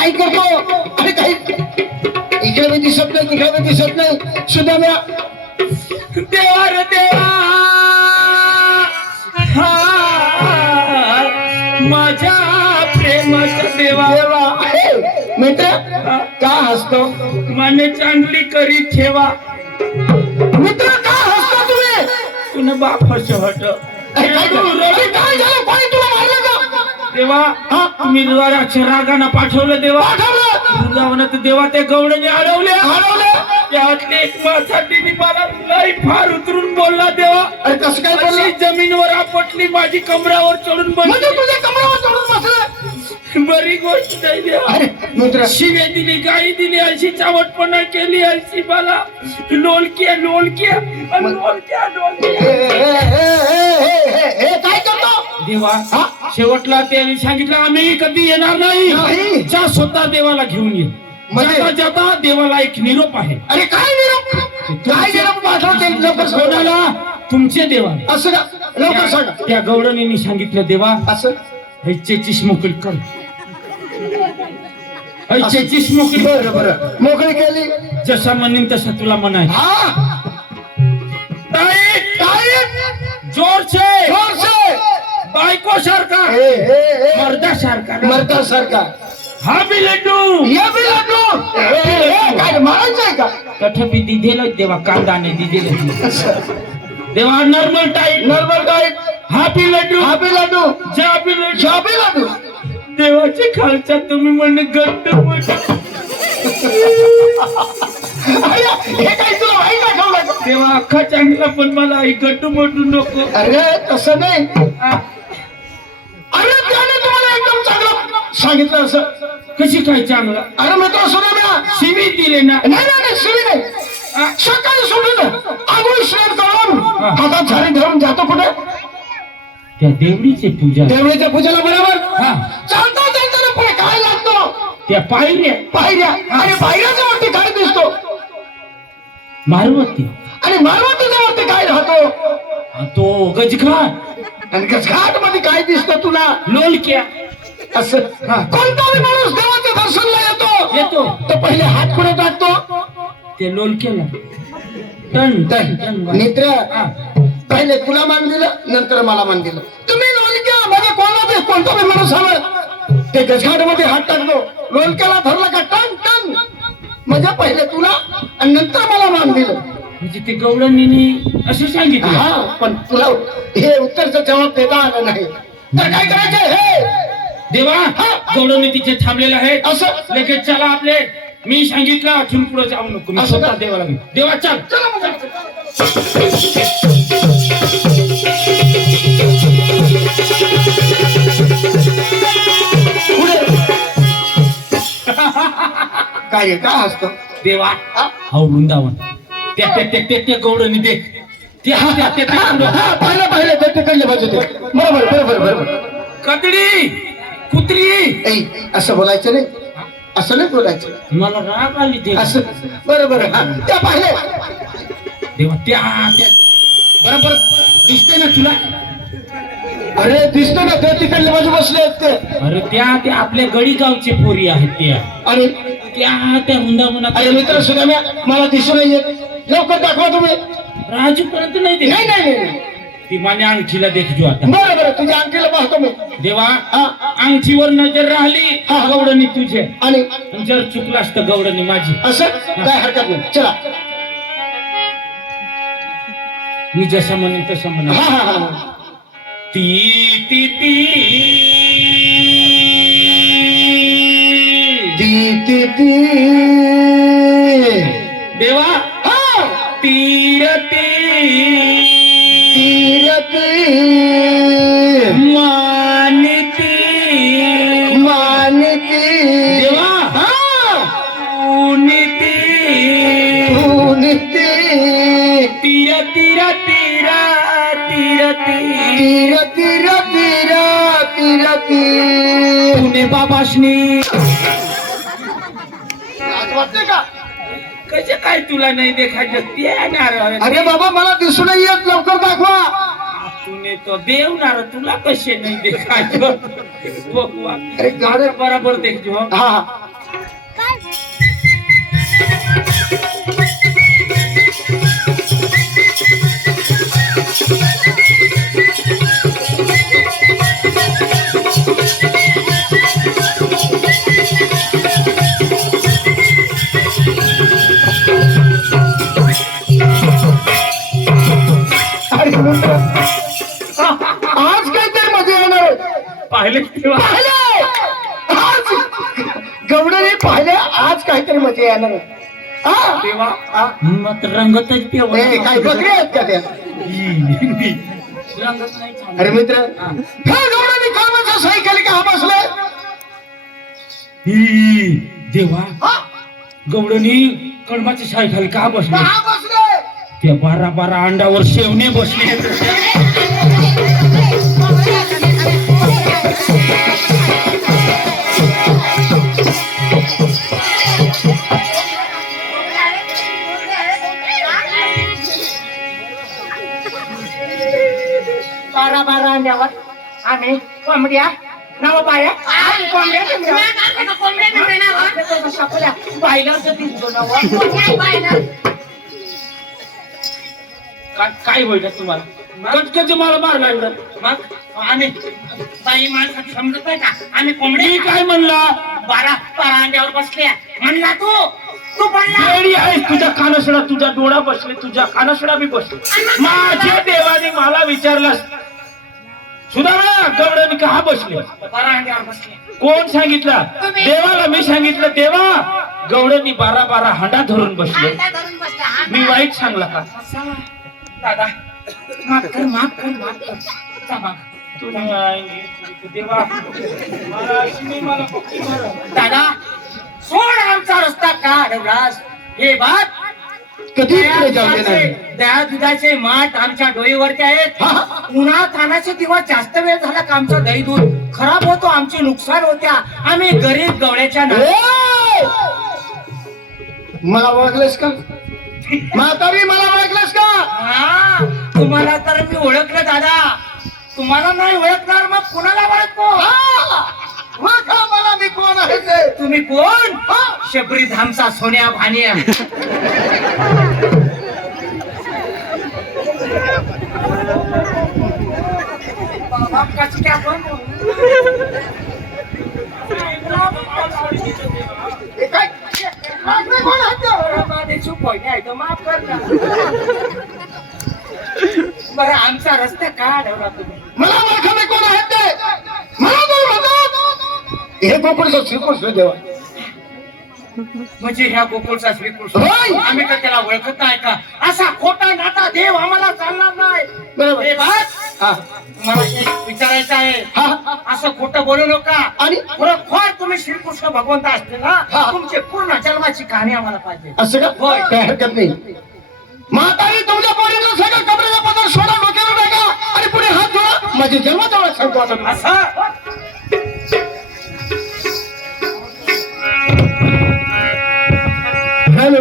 काय करतो अरे काही इकडे बी दिसत नाही तिकडे बी दिसत नाही सुदाम्या देवा रे देवा हा माझ्या प्रेमाचा देवा देवा मित्र का हसतो माने चांगली करी ठेवा मित्र का हसतो तुम्ही तुने बाप हस हट काय झालं कोणी तुला मारलं का देवा तुम्ही द्वाराच्या रागाना पाठवलं देवा वृंदावनात देवा त्या गवळ्याने अडवले त्यातले एक माणसाने मला लई फार उतरून बोलला देवा अरे कसं काय बोलला अशी जमीनवर आपटली माझी कमरावर चढून म्हणजे बसली तुझ्या कमरावर चढून बसला बरी गोष्ट नाही देवा अरे मित्र शिवे दिली गाई दिली अशी चावटपणा केली अशी मला लोलक्या काय करतो देवा शेवटला त्याने सांगितलं आम्ही कधी येणार नाही. नाही जा स्वतः देवाला घेऊन ये म्हणजे? जाता जाता देवाला एक निरोप आहे अरे काय निरोप पाठवते लवकर कोणाला तुमचे देवा असं का लवकर सांगा त्या गवळणीने सांगितलं देवा असं हैचेचीच मोकळी कर हैचेचीच मोकळी बरं बरं मोकळी केली जसा म्हणेन तसा तुला म्हणाय हा जोर से बायको सारखा मर्दा सारखा हा बी लड्डू या बी लाडू काय मारायचंय का तथापि दिलेलं देवा कांदाने दिलेलं देवा नॉर्मल टाईप हापी लड्डू जाबी लाडू देवाचे खालच्या तुम्ही म्हणणे गट्ट हे काय तुला माहिती दाखवलं का देवा अख्खा चांगला पण मला आई गट्टू मोठू नको अरे तसं नाही अरे त्याने तुम्हाला एकदम चांगलं सांगितलं असं कशी काय चांगला अरे मित्र सुना शिवी दिले ना नाही शिवी नाही सकाळी सोडून आंघोळ स्नान करून हातात झाडी धरून जातो कुठे त्या देवडीचे पूजा देवळीच्या पूजेला बरोबर हा चालता पुढे काय लागतो त्या पायऱ्या आणि पायऱ्याच्या वरती काय दिसतो मारुती आणि मारुतीच्या वरती काय राहतो तो गजघाट आणि घाट मध्ये काय दिसतं तुला लोलक्या असं कोणताही माणूस देवाच्या दर्शनला येतो तो पहिले हात पुढे टाकतो ते लोलक्याला टन मित्र पहिले तुला मान दिलं नंतर मला मान दिलं तुम्ही लोलक्या म्हणजे कोणता बी माणूस हवं ते गजघाट मध्ये हात टाकतो लोलक्याला धरला का टन टन म्हणजे पहिले तुला आणि नंतर मला मान दिलं म्हणजे ते गवळणीने असं सांगितलं हा पण तुला हे उत्तरचं जबाब देता आलं नाही तर काय करायचं हे देवा गवळणी तिथे थांबलेलं आहे असं लगेच चला आपले मी सांगितलं अजून पुढे जाऊ नको मी स्वतः देवाला देवा चल काय काय असतं देवा हो वृंदावन त्या गवळणी देख पाहिलं ते तिकडले बाजू ते बरोबर कदडी कुत्री असं बोलायचं नाही असं नाही बोलायचं मला राग आली ते असं बरोबर त्या पाहिले देवा त्या बरोबर दिसते ना तुला अरे दिसतो ना ते तिकडले बाजू बसले आहेत ते अरे त्या आपल्या गडी गावचे पोरी आहेत त्या आणि त्या वृंदावनात अरे मित्र सुद्धा मला दिसू नाही येत लवकर दाखवा तुम्ही राजू पर्यंत नाही दे नाही ती माझ्या अंगठीला देखजो आता बरं तुझ्या अंगठीला पाहतो मी देवा अंगठीवर नजर राहिली गवडणी तुझे आणि जर चुकला असतं गवडणी माझी असं काय हरकत नाही चला मी जसं म्हणेन तसं म्हणा ती ती ती ती ती देवा तीर मानती देवा तीर तीर पुणे बाबाशनी वाटते का कसे काय तुला नाही देखायचं ते येणार अरे बाबा मला दिसू नाही येत लवकर दाखवा तुने तो देवणार तुला कसे नाही देखायचं अरे गाडे बराबर देखजो हा आज काहीतरी मजा येणार आहे. पाहिले तेव्हा पाहिलं आज गवडणी पाहिलं आज काहीतरी मजा येणार आहे. हा? तेव्हा हा? मग रंगतच तेव्हा ए, काय बकरी आहेत का त्या रंगत नाही चालत. अरे मित्र हा गवडणी कामाचा सही केली का हा बसलाय ही, देवा हा? गवडणी कडबाची शाई खाली का बसले हा बसलाय त्या 12 अंडावर शेवणे बसले बारा अंड्यावर आम्ही कोंबड्या नव बाया कोंबड्या बायला काय होईल तुम्हाला कटकच मला मार लागलं मग आम्ही बाई माणसात समजत नाही का आम्ही कोंबडी मी काय म्हणला 12 अंड्यावर बसल्या म्हणला तू म्हणला वेळी आहे तुझ्या कानसडा तुझ्या डोळा बसले तुझ्या कानसडा बी बसले माझ्या देवाने मला विचारलं सुधारणा गवडणी का बसले 12 अंड्यावर बसल्या कोण सांगितलं देवाला मी सांगितलं देवा गवडणी 12 हंडा धरून बसले मी वाईट सांगला का दादा माफ कर जा बाबा. देवा मला पक्की मार. दादा सोड आमचा रस्ता का अडवलास हे बात कधी पुढे जाऊ देणार नाही. दया दुधाचे माठ आमच्या डोईवरती आहेत उन्हा तानाचे दिवस जास्त वेळ झाला का आमचं दही दूध खराब होतो आमचे नुकसान होत्या आम्ही गरीब गवळ्याच्या ए! मला ओळखलंस का म्हातारी मला ओळखलंस का हा तुम्हाला तर मी ओळखलं दादा तुम्हाला नाही ओळखणार मग कुणाला ओळखतो हा! ओळखा मला मी कोण आहे ते तुम्ही कोण शबरी धामचा सोन्या भानिया बाबा कसं काय पण हे काय माझं कोण आहे ते? माझे चूक होईल आहे तर माफ कर ना बरं आमचा रस्ता का अडवला तुम्ही मला ओळखा मी कोण आहे ते मला कोण म्हणतात हे गोकुळचा श्रीकृष्ण देवा म्हणजे ह्या गोकुळचा श्रीकृष्ण होय. आम्ही तर त्याला ओळखत नाही का असा खोटा नाटा देव आम्हाला चालणार नाही बरोबर. हे बात, हा मला एक विचारायचं आहे हा असं खोटं बोलू नका आणि खरोखर तुम्ही श्रीकृष्ण भगवंत असते ना हा. तुमची पूर्ण जन्माची कहाणी आम्हाला पाहिजे असं का होय. काय हरकत नाही म्हातारी तुमच्या पोरीला सगळं कपड्याचा पदर सोडा डोक्यावर टाका आणि पुढे हात जोडा माझी जन्माचा ओळख सांगतो आता असं हॅलो